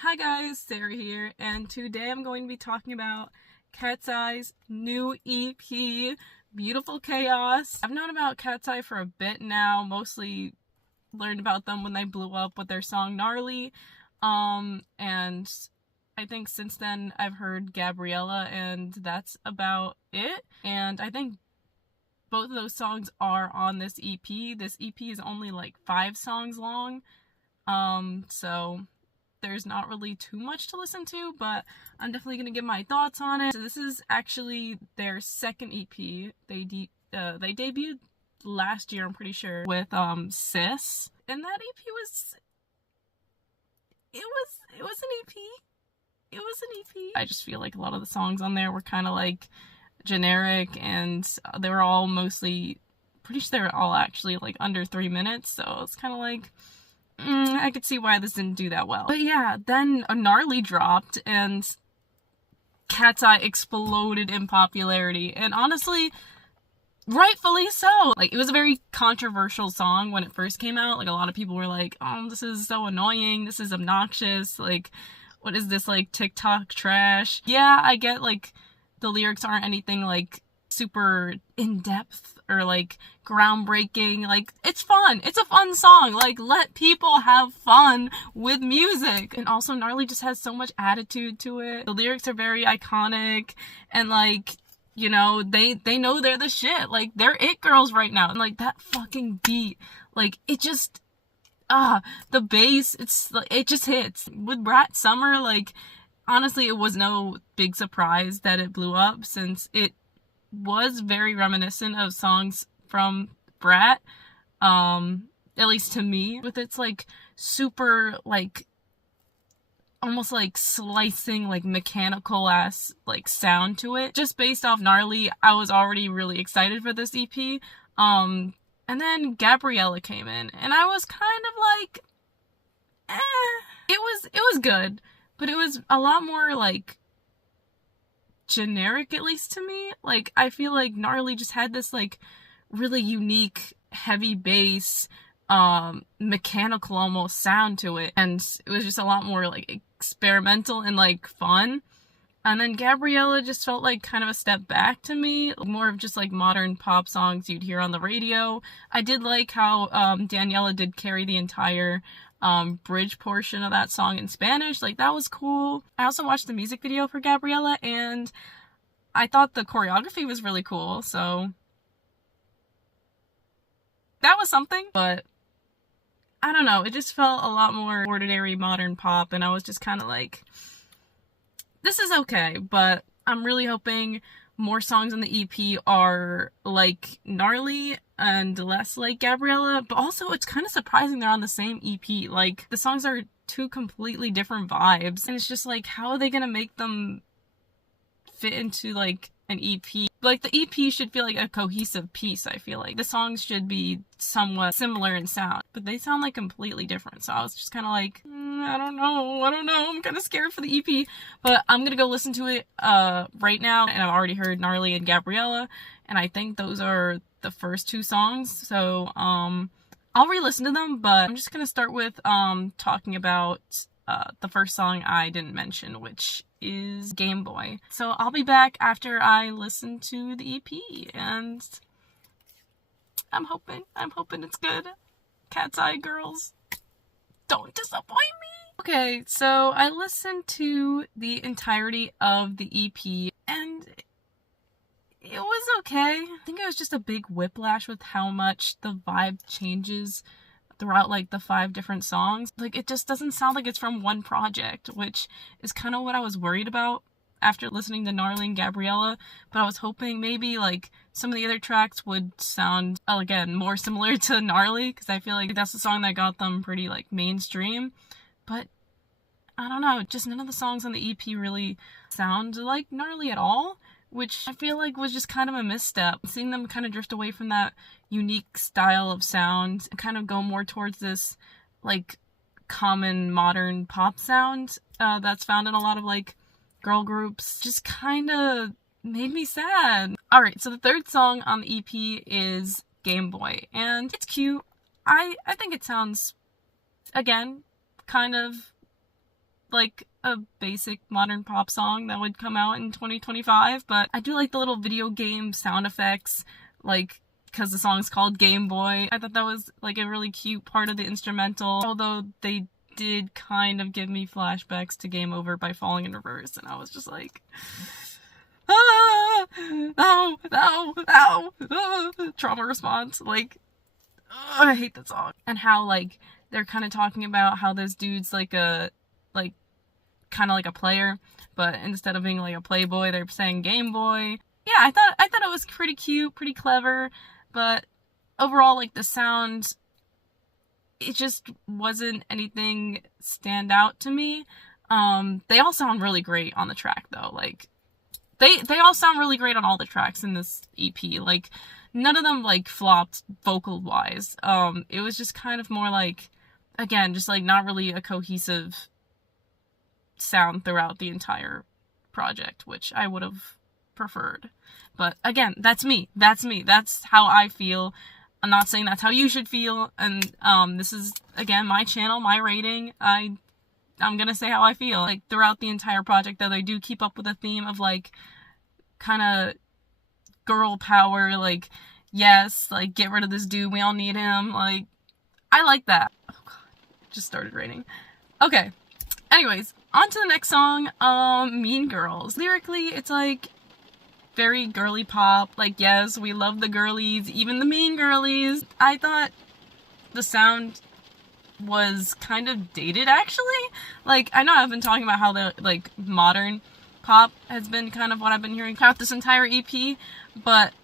Hi guys, Sarah here, and today I'm going to be talking about Katseye's new EP, Beautiful Chaos. I've known about Katseye for a bit now, mostly learned about them when they blew up with their song Gnarly, and I think since then I've heard Gabriela, and that's about it, and I think both of those songs are on this EP. This EP is only like 5 songs long, so there's not really too much to listen to, but I'm definitely gonna give my thoughts on it. So this is actually their second EP. They debuted last year, I'm pretty sure, with Sis, and that EP was it was an EP. It was an EP. I just feel like a lot of the songs on there were kind of like generic, and they were all mostly, pretty sure they were all actually like under 3 minutes. So it's kind of like, I could see why this didn't do that well. But yeah, then a Gnarly dropped and Katseye exploded in popularity. And honestly, rightfully so. Like, it was a very controversial song when it first came out. Like, a lot of people were like, oh, this is so annoying. This is obnoxious. Like, what is this, like, TikTok trash? Yeah, I get, like, the lyrics aren't anything, like, super in-depth or like groundbreaking. Like, it's fun. It's a fun song. Like, let people have fun with music. And also Gnarly just has so much attitude to it. The lyrics are very iconic, and like, you know, they know they're the shit. Like, they're it girls right now. And like, that fucking beat, like, it just the bass, it just hits. With Brat Summer, like, honestly, it was no big surprise that it blew up, since it was very reminiscent of songs from Brat, at least to me, with its like super like almost like slicing, like mechanical ass like sound to it. Just based off Gnarly, I was already really excited for this EP. And then Gabriela came in, and I was kind of like, it was good, but it was a lot more like generic, at least to me. Like, I feel like Gnarly just had this like really unique heavy bass, mechanical almost sound to it, and it was just a lot more like experimental and like fun. And then Gabriela just felt like kind of a step back to me, more of just like modern pop songs you'd hear on the radio. I did like how Daniela did carry the entire bridge portion of that song in Spanish. Like, that was cool. I also watched the music video for Gabriela, and I thought the choreography was really cool, so that was something. But I don't know, it just felt a lot more ordinary modern pop, and I was just kind of like, this is okay. But I'm really hoping more songs on the EP are like Gnarly and less like Gabriela. But also, it's kind of surprising they're on the same EP. Like, the songs are two completely different vibes, and it's just like, how are they gonna make them fit into like an EP? Like, the EP should feel like a cohesive piece. I feel like the songs should be somewhat similar in sound, but they sound like completely different. So I was just kind of like, I don't know. I'm kind of scared for the EP, but I'm gonna go listen to it right now. And I've already heard Gnarly and Gabriela, and I think those are the first 2 songs. So I'll re-listen to them, but I'm just gonna start with talking about the first song I didn't mention, which is Gameboy. So I'll be back after I listen to the EP, and I'm hoping it's good. Katseye girls, don't disappoint me. Okay, so I listened to the entirety of the EP, and it was okay. I think it was just a big whiplash with how much the vibe changes throughout like the 5 different songs. Like, it just doesn't sound like it's from one project, which is kind of what I was worried about after listening to Gnarly and Gabriela. But I was hoping maybe like some of the other tracks would sound, again, more similar to Gnarly, because I feel like that's the song that got them pretty like mainstream. But I don't know, just none of the songs on the EP really sound like Gnarly at all, which I feel like was just kind of a misstep. Seeing them kind of drift away from that unique style of sound and kind of go more towards this like common modern pop sound that's found in a lot of like girl groups just kind of made me sad. Alright, so the third song on the EP is Gameboy, and it's cute. I think it sounds, again, kind of like a basic modern pop song that would come out in 2025, but I do like the little video game sound effects, like, because the song's called Game Boy. I thought that was like a really cute part of the instrumental, although they did kind of give me flashbacks to Game Over by Falling in Reverse, and I was just like, ah, no, no, no, trauma response, like, I hate that song. And how, like, they're kind of talking about how this dude's like a, like, kind of like a player, but instead of being like a playboy, they're saying Game Boy. Yeah, I thought it was pretty cute, pretty clever, but overall, like, the sound, it just wasn't anything stand out to me. They all sound really great on the track, though. Like, they all sound really great on all the tracks in this EP. Like, none of them, like, flopped vocal-wise. It was just kind of more like, again, just, like, not really a cohesive sound throughout the entire project, which I would have preferred. But, again, that's me. That's me. That's how I feel. I'm not saying that's how you should feel, and, this is, again, my channel, my rating. I'm gonna say how I feel. Like, throughout the entire project, though, they do keep up with a theme of, like, kind of girl power, like, yes, like, get rid of this dude, we all need him, like, I like that. Oh god, it just started raining. Okay, anyways, on to the next song, Mean Girls. Lyrically, it's, like, very girly pop, like, yes, we love the girlies, even the mean girlies. I thought the sound was kind of dated, actually. Like, I know I've been talking about how the, like, modern pop has been kind of what I've been hearing throughout this entire EP, but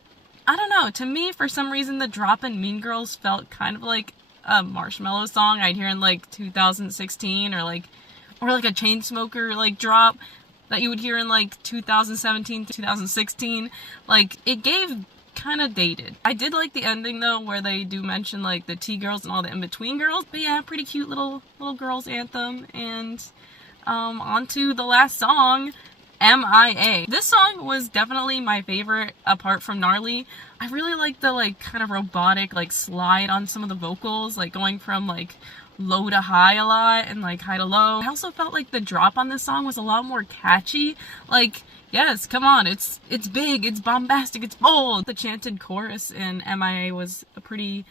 I don't know, to me, for some reason, the drop in Mean Girls felt kind of like a Marshmello song I'd hear in, like, 2016, or like a Chainsmoker, like, drop that you would hear in, like, 2017 to 2016. Like, it gave kind of dated. I did like the ending, though, where they do mention, like, the T-girls and all the in-between girls. But yeah, pretty cute little girls anthem. And on to the last song, M.I.A. This song was definitely my favorite, apart from Gnarly. I really like the, like, kind of robotic, like, slide on some of the vocals, like, going from, like, low to high a lot, and, like, high to low. I also felt like the drop on this song was a lot more catchy. Like, yes, come on, it's big, it's bombastic, it's bold. The chanted chorus in M.I.A. was a pretty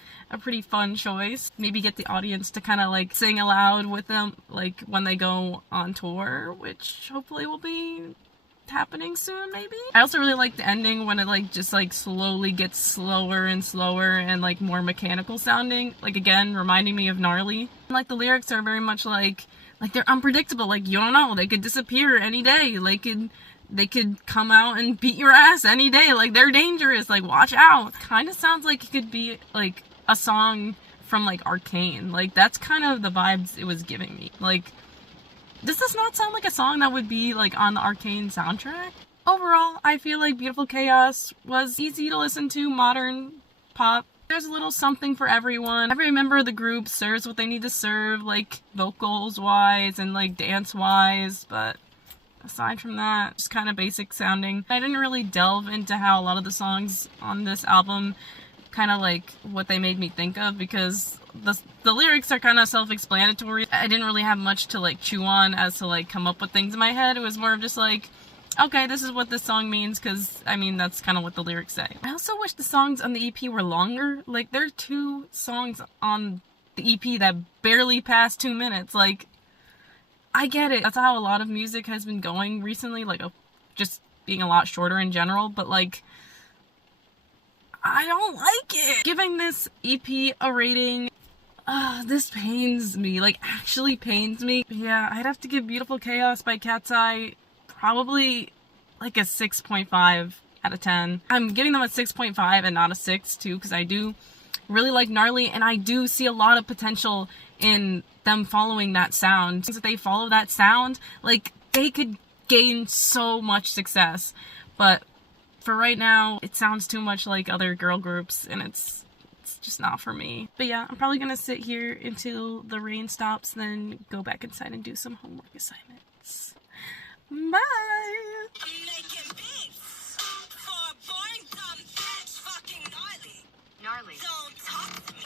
fun choice. Maybe get the audience to kind of, like, sing aloud with them, like, when they go on tour, which hopefully will be happening soon, maybe? I also really like the ending when it, like, just, like, slowly gets slower and slower and, like, more mechanical sounding. Like, again, reminding me of Gnarly. And, like, the lyrics are very much like they're unpredictable. Like, you don't know, they could disappear any day. Like, they could come out and beat your ass any day. Like, they're dangerous. Like, watch out. Kind of sounds like it could be, like, a song from, like, Arcane. Like, that's kind of the vibes it was giving me. Like, does this not sound like a song that would be, like, on the Arcane soundtrack? Overall, I feel like Beautiful Chaos was easy to listen to modern pop. There's a little something for everyone. Every member of the group serves what they need to serve, like, vocals-wise and, like, dance-wise, but aside from that, just kind of basic sounding. I didn't really delve into how a lot of the songs on this album kind of, like, what they made me think of, because the lyrics are kind of self-explanatory. I didn't really have much to, like, chew on as to, like, come up with things in my head. It was more of just, like, okay, this is what this song means, because, I mean, that's kind of what the lyrics say. I also wish the songs on the EP were longer. Like, there are 2 songs on the EP that barely pass 2 minutes. Like, I get it. That's how a lot of music has been going recently, like, just being a lot shorter in general, but, like, I don't like it. Giving this EP a rating, this pains me, like, actually pains me. Yeah, I'd have to give Beautiful Chaos by Katseye probably, like, a 6.5 out of 10. I'm giving them a 6.5 and not a 6, too, because I do really like Gnarly, and I do see a lot of potential in them following that sound. If they follow that sound, like, they could gain so much success, but for right now, it sounds too much like other girl groups, and it's just not for me. But yeah, I'm probably gonna sit here until the rain stops, then go back inside and do some homework assignments. Bye! I'm making beats for a boring dumb bitch fucking Gnarly. Gnarly. Don't talk to me.